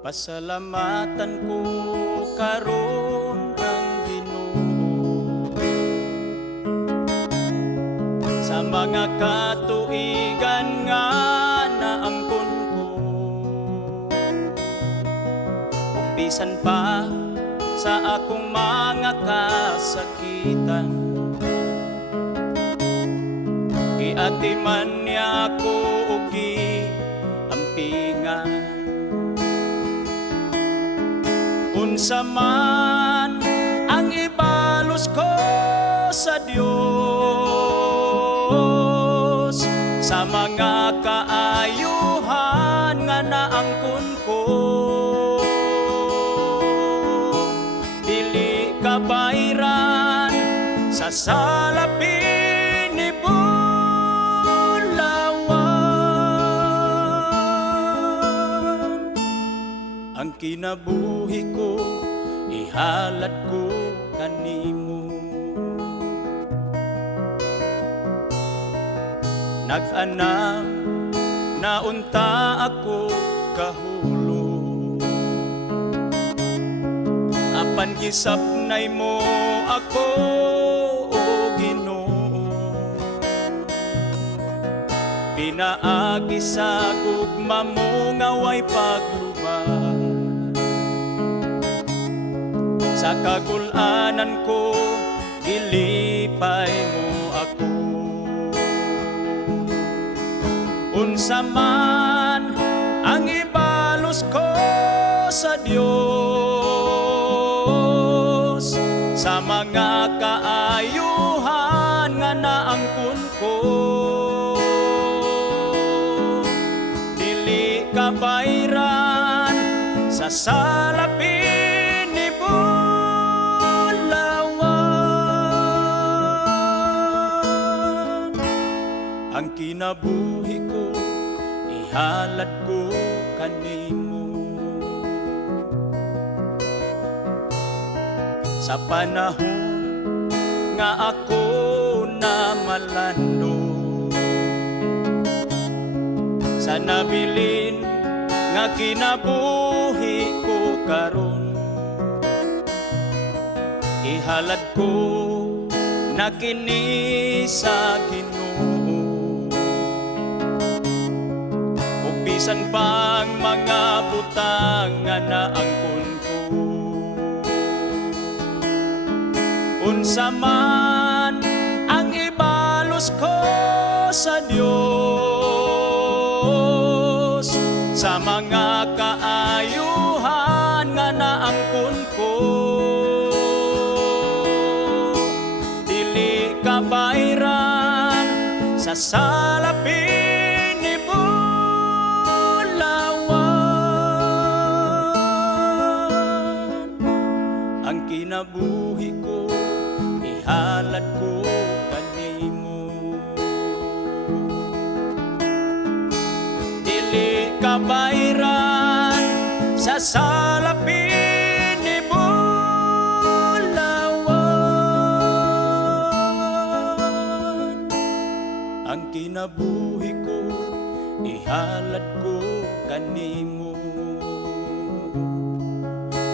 Pasalamatan ko karon ang Ginoo sa mga katuigan nga naangkon ko, ug bisan pa sa akong mga kasakitan, giatiman niya ako ug giampingan. Unsa man ang ibalos ko sa Dios sa mga kaayuhan nga naangkon ko, dili kabayran sa salapin ni bulawan. Ang kinabuhi ko ihalad ko kanimo, nag-anam na unta ako kahulog, apan gisapnay mo ako o Ginoo, pinaagi sa gugma mo nga way paglubad. Sa kagul-anan ko, gilipay mo ako. Unsa man ang ibalos ko sa Dios sa mga kaayuhan nga naangkon ko, dili kabayran sa salapin ang kinabuhi ko ihalad ko kanimo. Sa panahon nga ako na malando, sa nabilin nga kinabuhi ko karon, ihalad ko na kini sa Ginoo. Bisan pang mga butang nga naangkon ko, unsa man ang ibalos ko sa Dios sa mga kaayuhan nga naangkon ko, dili kabayran sa salapin ang kinabuhi ko ihalad ko kanimo. Dili kabayran sa salapin ni bulawan. Ang kinabuhi ko ihalad ko kanimo.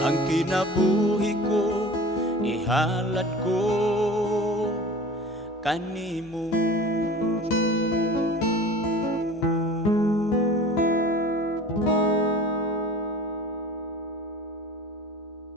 Ang kinabuhi ko ihalad ko kanimo.